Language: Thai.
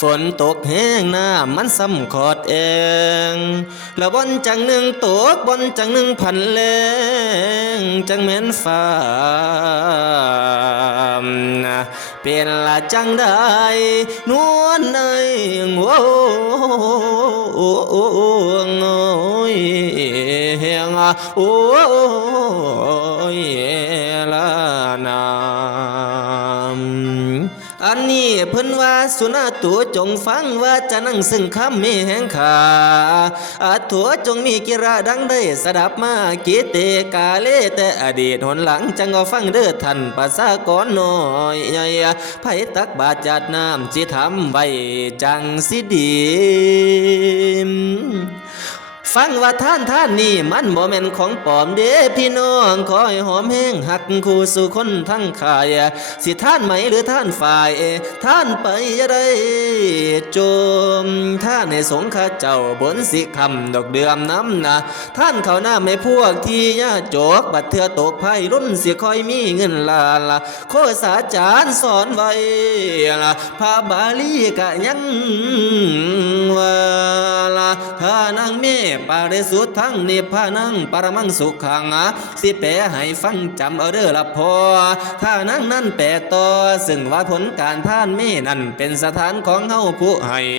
ฝนตกแห้งน้ำมันซ้ำขอดเองแล้วบนจังหนึ่งตกบนจังหนึ่งพันแรงจังแม่นฟ้าเป็นละจังได้นวลในโอ้ยเฮียงโอ้ยละนาอันนี้เพิ่นว่าสุนาตัวจงฟังว่าจะนั่งซึ่งคำมีแห่งขาอาถัวจงมีกิราดังได้สดับมากิเตกาเลแต่อดีตหนหลังจังก็ฟังเด้อท่านภาษากรน้อยใหญ่ไผตักบาดจัดน้ำจิทำไว้จังสิดีฟังว่าท่านนี่มันบ่แม่นของปลอมเด้พี่น้องคอยหอมแห้งหักคู่สู่คนทั้งขายสิท่านไหมหรือท่านฝ่ายท่านไปจะได้จมท่านในสงข้าเจ้าบนสิคำดอกเดือมน้ำนะท่านเขาหน้าไม่พวกที่ยาโจกบัดเถื่อตกไพ่รุ่นเสียคอยมีเงินลาละโคสาจารย์สอนไว้ละพาบาลีกะยังว่าละท่านางเมปาริสุทธังนิพพานังปรมังสุขังสิแปลให้ฟังจำเอาเด้อละพอถ้านั่งนั่นแปลต่อซึ่งว่าผลการท่านเมนั่นเป็นสถานของเฮาผู้ให้